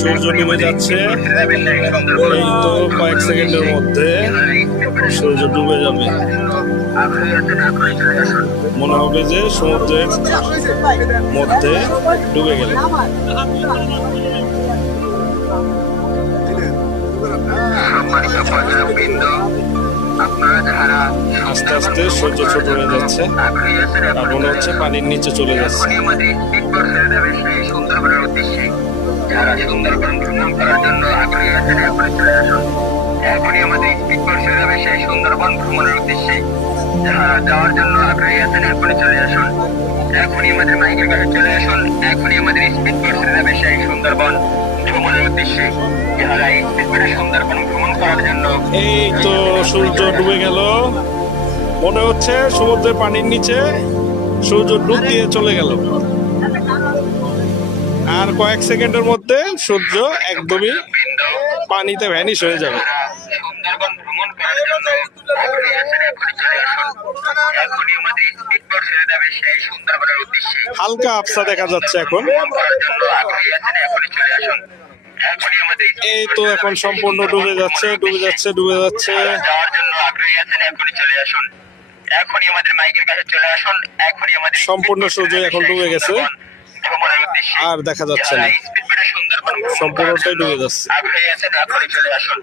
সূর্য ডুবে যাচ্ছে। এই তো কয়েক সেকেন্ডের মধ্যে সূর্য ডুবে যাবে। মনে হবে যে সমুদ্রের মধ্যে ডুবে গেল। আস্তে আস্তে সূর্য ছোট হয়ে যাচ্ছে, আর মনে হচ্ছে পানির নিচে চলে যাচ্ছে। যারা সুন্দরবন ভ্রমণ করার জন্য আগ্রহী আছেন এখনই চলে আসুন। এখনই আমাদের স্পিড বোট ছেড়ে যাবে সেই সুন্দরবন ভ্রমণের উদ্দেশ্যে। যারা যাওয়ার জন্য আগ্রহী আছেন এখনই চলে আসুন। এখনই আমাদের মাইকের কাছে চলে আসুন। এখনই আমাদের স্পিড বোট ছেড়ে যাবে সেই সুন্দরবন ভ্রমণের উদ্দেশ্যে। যারা স্পিড বোটে সুন্দরবন ভ্রমণ করার জন্য। এই তো সূর্য ডুবে গেল। মনে হচ্ছে সমুদ্রের পানির নিচে সূর্য ডুব দিয়ে চলে গেল। আর কয়েক সেকেন্ডের মধ্যে সূর্য একদমই পানিতে ভ্যানিশ হয়ে যাবে। সুন্দরবন ভ্রমণ করার জন্য আগ্রহী আছেন এখনই চলে আসুন। এখনই আমাদের স্পিড বোট ছেড়ে যাবে সেই সুন্দরবনের উদ্দেশ্যে। হালকা আবছা দেখা যাচ্ছে এখন। আগ্রহী আছেন এখনই চলে আসুন। এখনই আমাদের এই তো এখন সম্পূর্ণ ডুবে যাচ্ছে, ডুবে যাচ্ছে, ডুবে যাচ্ছে। যাওয়ার জন্য আগ্রহী আছেন এখনই চলে আসুন। এখনই আমাদের মাইকের কাছে চলে আসুন। এখনই আমাদের সম্পূর্ণ সূর্য এখন ডুবে গেছে, আর দেখা যাচ্ছে না, সম্পূর্ণটাই ডুবে যাচ্ছে। আগ্রহী আছেন এখনই চলে আসুন।